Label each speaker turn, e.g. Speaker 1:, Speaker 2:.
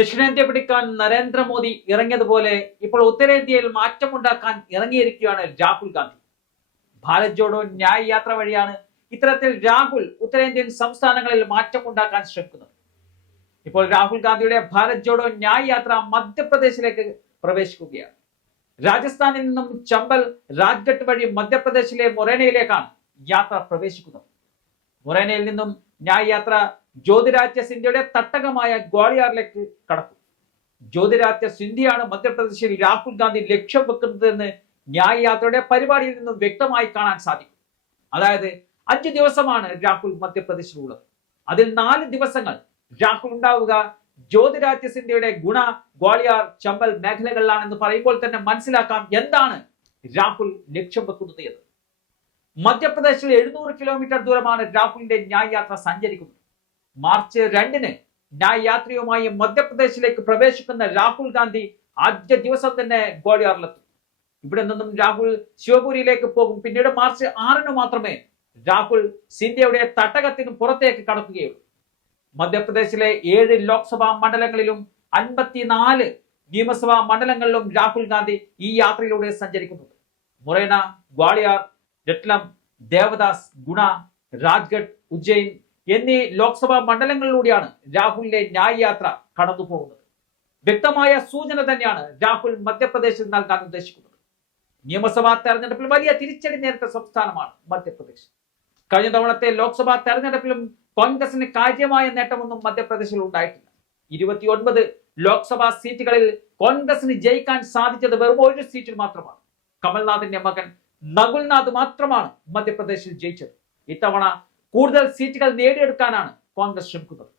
Speaker 1: ദക്ഷിണേന്ത്യ പിടിക്കാൻ നരേന്ദ്രമോദി ഇറങ്ങിയതുപോലെ ഇപ്പോൾ ഉത്തരേന്ത്യയിൽ മാറ്റമുണ്ടാക്കാൻ ഇറങ്ങിയിരിക്കുകയാണ് രാഹുൽ ഗാന്ധി. ഭാരത് ജോഡോ ന്യായ യാത്ര വഴിയാണ് ഇത്തരത്തിൽ രാഹുൽ ഉത്തരേന്ത്യൻ സംസ്ഥാനങ്ങളിൽ മാറ്റമുണ്ടാക്കാൻ ശ്രമിക്കുന്നത്. ഇപ്പോൾ രാഹുൽ ഗാന്ധിയുടെ ഭാരത് ജോഡോ ന്യായ യാത്ര മധ്യപ്രദേശിലേക്ക് പ്രവേശിക്കുകയാണ്. രാജസ്ഥാനിൽ നിന്നും ചമ്പൽ രാജ്ഘട്ട് വഴി മധ്യപ്രദേശിലെ മൊറേനയിലേക്കാണ് യാത്ര പ്രവേശിക്കുന്നത്. മൊറേനയിൽ നിന്നും ന്യായ യാത്ര ജ്യോതിരാജ്യ സിന്ധ്യയുടെ തട്ടകമായ ഗ്വാളിയാറിലേക്ക് കടക്കും. ജ്യോതിരാജ്യ സിന്ധ്യയാണ് മധ്യപ്രദേശിൽ രാഹുൽ ഗാന്ധി ലക്ഷ്യം വെക്കുന്നതെന്ന് ന്യായയാത്രയുടെ പരിപാടിയിൽ നിന്നും വ്യക്തമായി കാണാൻ സാധിക്കും. അതായത് അഞ്ചു ദിവസമാണ് രാഹുൽ മധ്യപ്രദേശിലുള്ളത്. അതിൽ നാല് ദിവസങ്ങൾ രാഹുൽ ഉണ്ടാവുക ജ്യോതിരാജ്യ സിന്ധ്യയുടെ ഗുണ ഗ്വാളിയാർ ചമ്പൽ മേഖലകളിലാണെന്ന് പറയുമ്പോൾ തന്നെ മനസ്സിലാക്കാം എന്താണ് രാഹുൽ ലക്ഷ്യം വെക്കുന്നത് എന്ന്. മധ്യപ്രദേശിൽ എഴുന്നൂറ് കിലോമീറ്റർ ദൂരമാണ് രാഹുലിന്റെ ന്യായയാത്ര സഞ്ചരിക്കുന്നത്. മാർച്ച് രണ്ടിന് ന്യായ് യാത്രയുമായി മധ്യപ്രദേശിലേക്ക് പ്രവേശിക്കുന്ന രാഹുൽ ഗാന്ധി ആദ്യ ദിവസം തന്നെ ഗ്വാളിയാറിലെത്തും. ഇവിടെ നിന്നും രാഹുൽ ശിവപുരിയിലേക്ക് പോകും. പിന്നീട് മാർച്ച് ആറിന് മാത്രമേ രാഹുൽ സിന്ധ്യയുടെ തട്ടകത്തിന് പുറത്തേക്ക് കടക്കുകയുള്ളൂ. മധ്യപ്രദേശിലെ ഏഴ് ലോക്സഭാ മണ്ഡലങ്ങളിലും അൻപത്തിനാല് നിയമസഭാ മണ്ഡലങ്ങളിലും രാഹുൽ ഗാന്ധി ഈ യാത്രയിലൂടെ സഞ്ചരിക്കുന്നുണ്ട്. മുറേന ഗ്വാളിയാർ രട്ലം ദേവദാസ് ഗുണ രാജ്ഗഡ് ഉജ്ജയിൻ എന്നീ ലോക്സഭാ മണ്ഡലങ്ങളിലൂടെയാണ് രാഹുലിന്റെ ന്യായ യാത്ര വ്യക്തമായ സൂചന തന്നെയാണ് രാഹുൽ മധ്യപ്രദേശിൽ നൽകാൻ ഉദ്ദേശിക്കുന്നത്. നിയമസഭാ തെരഞ്ഞെടുപ്പിൽ വലിയ തിരിച്ചടി നേരിട്ട സംസ്ഥാനമാണ് മധ്യപ്രദേശ്. കഴിഞ്ഞ തവണത്തെ ലോക്സഭാ തെരഞ്ഞെടുപ്പിലും കോൺഗ്രസിന് കാര്യമായ നേട്ടമൊന്നും മധ്യപ്രദേശിൽ ഉണ്ടായിട്ടില്ല. ഇരുപത്തിയൊൻപത് ലോക്സഭാ സീറ്റുകളിൽ കോൺഗ്രസിന് ജയിക്കാൻ സാധിച്ചത് വെറും ഒരു സീറ്റിൽ മാത്രമാണ്. കമൽനാഥിന്റെ മകൻ നകുൽനാഥ് മാത്രമാണ് മധ്യപ്രദേശിൽ ജയിച്ചത്. ഇത്തവണ കൂടുതൽ സീറ്റുകൾ നേടിയെടുക്കാനാണ് കോൺഗ്രസ് ശ്രമിക്കുന്നത്.